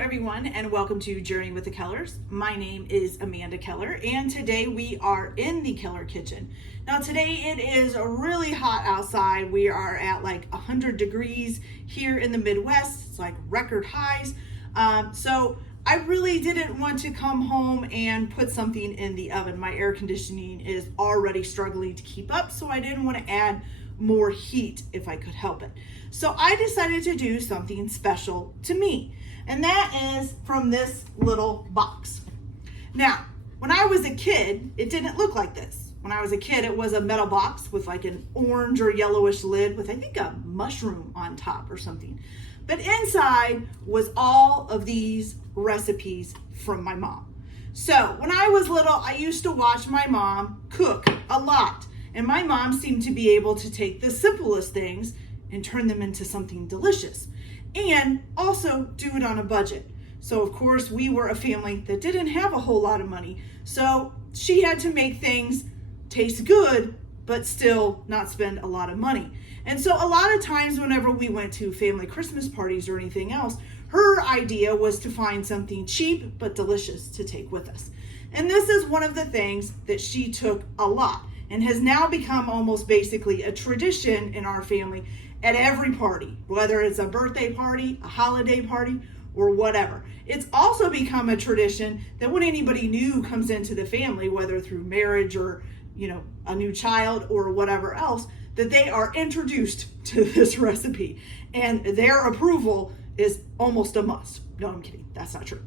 everyone, and welcome to Journey with the Kellers. My name is Amanda Keller, and today we are in the Keller kitchen. Now today it is really hot outside. We are at like 100 degrees here in the Midwest. It's like record highs. So I really didn't want to come home and put something in the oven. My air conditioning is already struggling to keep up, so I didn't want to add more heat if I could help it. So I decided to do something special to me, and that is from this little box. Now, when I was a kid, it didn't look like this. When I was a kid, it was a metal box with like an orange or yellowish lid with I think a mushroom on top or something. But inside was all of these recipes from my mom. So when I was little, I used to watch my mom cook a lot. And my mom seemed to be able to take the simplest things and turn them into something delicious, and also do it on a budget. So of course we were a family that didn't have a whole lot of money. So she had to make things taste good, but still not spend a lot of money. And so a lot of times whenever we went to family Christmas parties or anything else, her idea was to find something cheap but delicious to take with us. And this is one of the things that she took a lot, and has now become almost basically a tradition in our family at every party, whether it's a birthday party, a holiday party, or whatever. It's also become a tradition that when anybody new comes into the family, whether through marriage or, a new child or whatever else, that they are introduced to this recipe, and their approval is almost a must. No, I'm kidding. That's not true.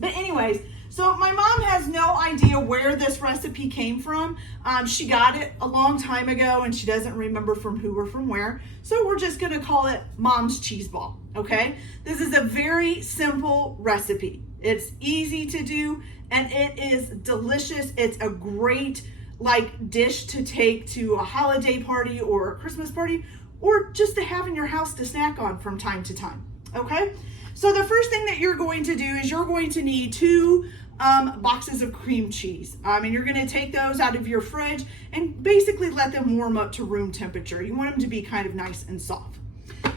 But anyways, so my mom has no idea where this recipe came from. She got it a long time ago and she doesn't remember from who or from where. So we're just gonna call it Mom's cheeseball, okay? This is a very simple recipe. It's easy to do and it is delicious. It's a great dish to take to a holiday party or a Christmas party, or just to have in your house to snack on from time to time, okay? So the first thing that you're going to do is you're going to need 2 boxes of cream cheese. And you're going to take those out of your fridge and basically let them warm up to room temperature. You want them to be kind of nice and soft.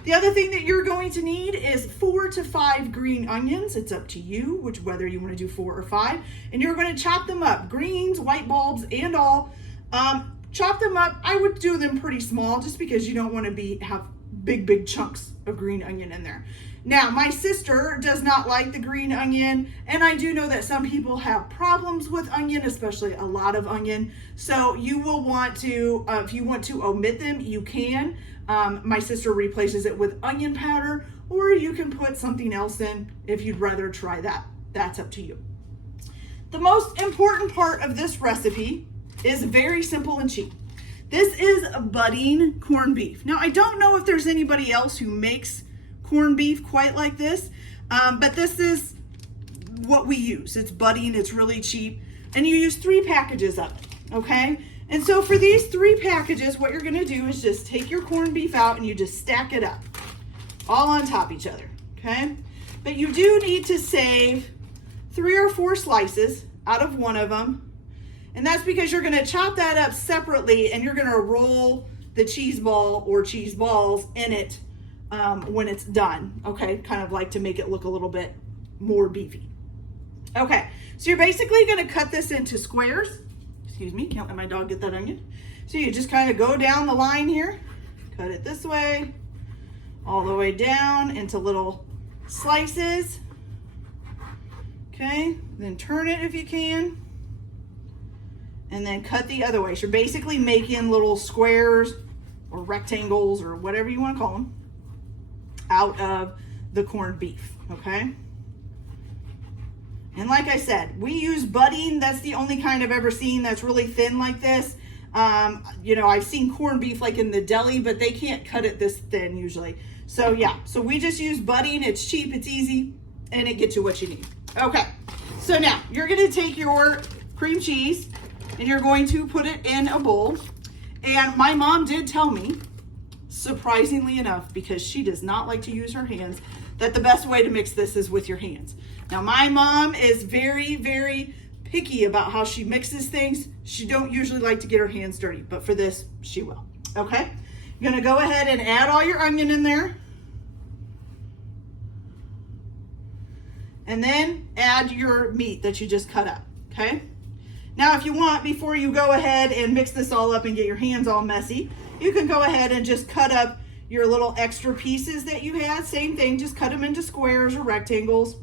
The other thing that you're going to need is 4 to 5 green onions. It's up to you whether you want to do 4 or 5. And you're going to chop them up, greens, white bulbs, and all. Chop them up. I would do them pretty small just because you don't want to have big chunks of green onion in there. Now, my sister does not like the green onion, and I do know that some people have problems with onion, especially a lot of onion. So you will want to, if you want to omit them, you can. My sister replaces it with onion powder, or you can put something else in if you'd rather try that. That's up to you. The most important part of this recipe is very simple and cheap. This is budding corned beef. Now, I don't know if there's anybody else who makes corned beef quite like this, but this is what we use. It's budding, it's really cheap, and you use 3 packages of it, okay? And so for these 3 packages, what you're gonna do is just take your corned beef out and you just stack it up, all on top of each other, okay? But you do need to save 3 or 4 slices out of one of them, and that's because you're gonna chop that up separately and you're gonna roll the cheese ball or cheese balls in it when it's done, okay? Kind of like to make it look a little bit more beefy. Okay, so you're basically gonna cut this into squares. Excuse me, can't let my dog get that onion. So you just kind of go down the line here, cut it this way, all the way down into little slices. Okay, then turn it if you can, and then cut the other way. So you're basically making little squares or rectangles or whatever you want to call them out of the corned beef, okay? And like I said, we use budding. That's the only kind I've ever seen that's really thin like this. I've seen corned beef like in the deli, but they can't cut it this thin usually. So yeah, so we just use budding. It's cheap, it's easy, and it gets you what you need. Okay, so now you're gonna take your cream cheese and you're going to put it in a bowl. And my mom did tell me, surprisingly enough, because she does not like to use her hands, that the best way to mix this is with your hands. Now, my mom is very, very picky about how she mixes things. She don't usually like to get her hands dirty, but for this, she will. Okay? You're gonna go ahead and add all your onion in there. And then add your meat that you just cut up, okay? Now, if you want, before you go ahead and mix this all up and get your hands all messy, you can go ahead and just cut up your little extra pieces that you had. Same thing, just cut them into squares or rectangles.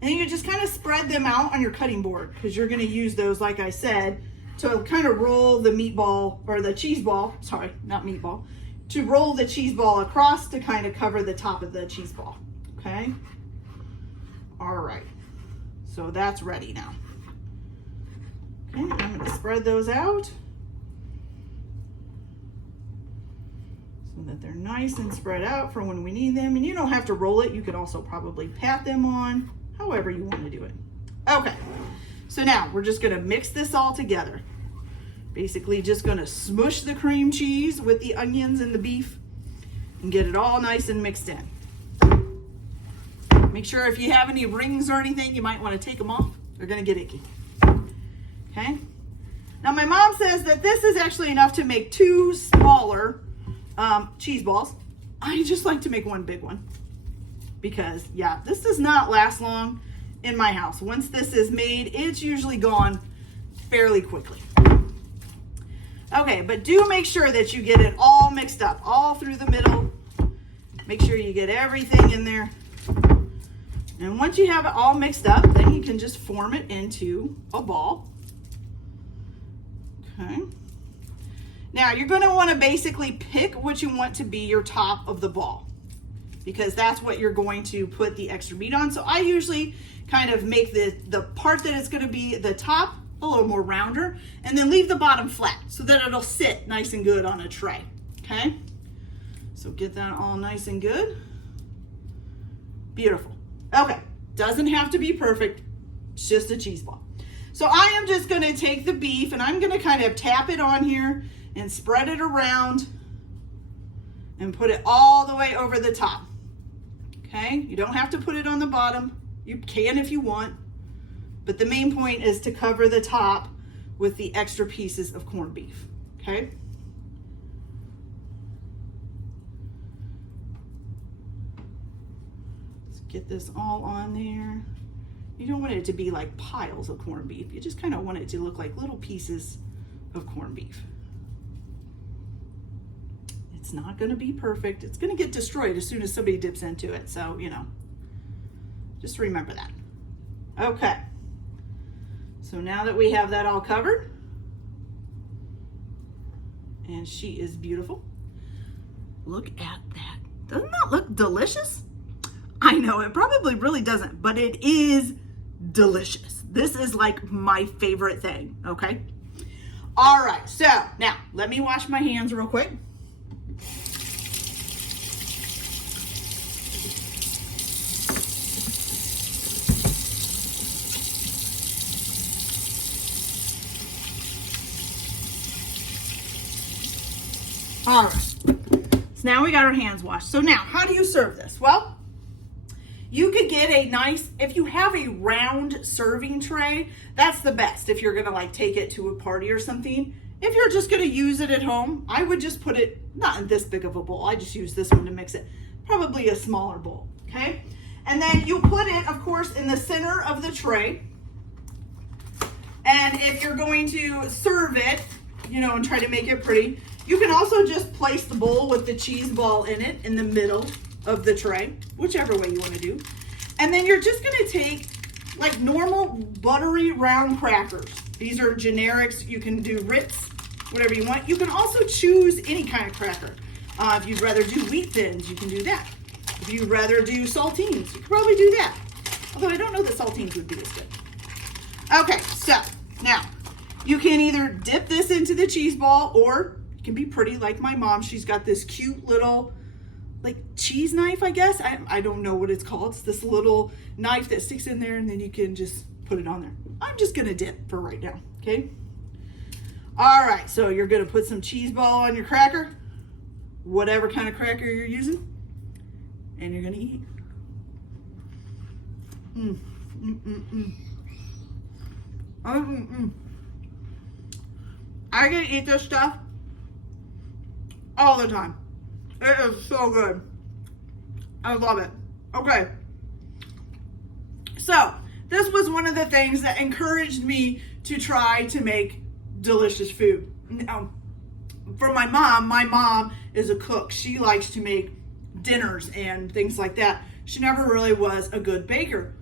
And then you just kind of spread them out on your cutting board, because you're going to use those, like I said, to kind of roll the meatball, or the cheese ball, sorry, not meatball, to roll the cheese ball across to kind of cover the top of the cheese ball, okay? All right, so that's ready now. Okay, I'm going to spread those out so that they're nice and spread out for when we need them. And you don't have to roll it. You could also probably pat them on, however you want to do it. Okay, so now we're just going to mix this all together. Basically just going to smush the cream cheese with the onions and the beef and get it all nice and mixed in. Make sure if you have any rings or anything, you might want to take them off. They're going to get icky. Okay. Now my mom says that this is actually enough to make 2 smaller cheese balls. I just like to make 1 big one because, yeah, this does not last long in my house. Once this is made, it's usually gone fairly quickly. Okay, but do make sure that you get it all mixed up, all through the middle. Make sure you get everything in there. And once you have it all mixed up, then you can just form it into a ball. Okay. Now you're going to want to basically pick what you want to be your top of the ball, because that's what you're going to put the extra meat on. So I usually kind of make the part that it's going to be the top a little more rounder, and then leave the bottom flat so that it'll sit nice and good on a tray. Okay. So get that all nice and good. Beautiful. Okay, doesn't have to be perfect, it's just a cheese ball. So I am just going to take the beef and I'm going to kind of tap it on here and spread it around and put it all the way over the top. Okay, you don't have to put it on the bottom. You can if you want, but the main point is to cover the top with the extra pieces of corned beef. Okay. Get this all on there. You don't want it to be like piles of corned beef. You just kind of want it to look like little pieces of corned beef. It's not going to be perfect. It's going to get destroyed as soon as somebody dips into it. So, you know, just remember that. Okay. So now that we have that all covered, and she is beautiful. Look at that. Doesn't that look delicious? I know it probably really doesn't, but it is delicious. This is like my favorite thing, okay? All right, so now let me wash my hands real quick. All right, so now we got our hands washed. So now, how do you serve this? Well, you could get a nice, if you have a round serving tray, that's the best if you're gonna like take it to a party or something. If you're just gonna use it at home, I would just put it, not in this big of a bowl, I just use this one to mix it, probably a smaller bowl, okay? And then you put it, of course, in the center of the tray. And if you're going to serve it, you know, and try to make it pretty, you can also just place the bowl with the cheese ball in it in the middle of the tray, whichever way you want to do. And then you're just going to take like normal buttery round crackers. These are generics. You can do Ritz, whatever you want. You can also choose any kind of cracker. If you'd rather do wheat thins, you can do that. If you'd rather do saltines, you could probably do that. Although I don't know that saltines would be as good. Okay, so now you can either dip this into the cheese ball, or it can be pretty like my mom. She's got this cute little like cheese knife, I guess. I don't know what it's called. It's this little knife that sticks in there and then you can just put it on there. I'm just gonna dip for right now, okay? All right, so you're gonna put some cheese ball on your cracker, whatever kind of cracker you're using, and you're gonna eat. I can eat this stuff all the time. It is so good. I love it. Okay. So this was one of the things that encouraged me to try to make delicious food. Now, for my mom is a cook. She likes to make dinners and things like that. She never really was a good baker.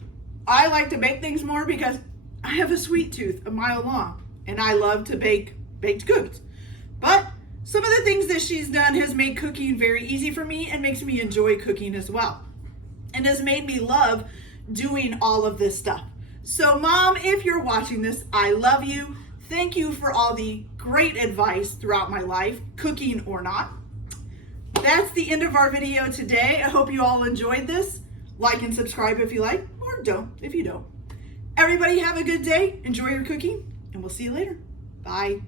I like to bake things more because I have a sweet tooth a mile long and I love to bake baked goods. But some of the things that she's done has made cooking very easy for me and makes me enjoy cooking as well. And has made me love doing all of this stuff. So Mom, if you're watching this, I love you. Thank you for all the great advice throughout my life, cooking or not. That's the end of our video today. I hope you all enjoyed this. Like and subscribe if you like, or don't if you don't. Everybody have a good day. Enjoy your cooking, and we'll see you later. Bye.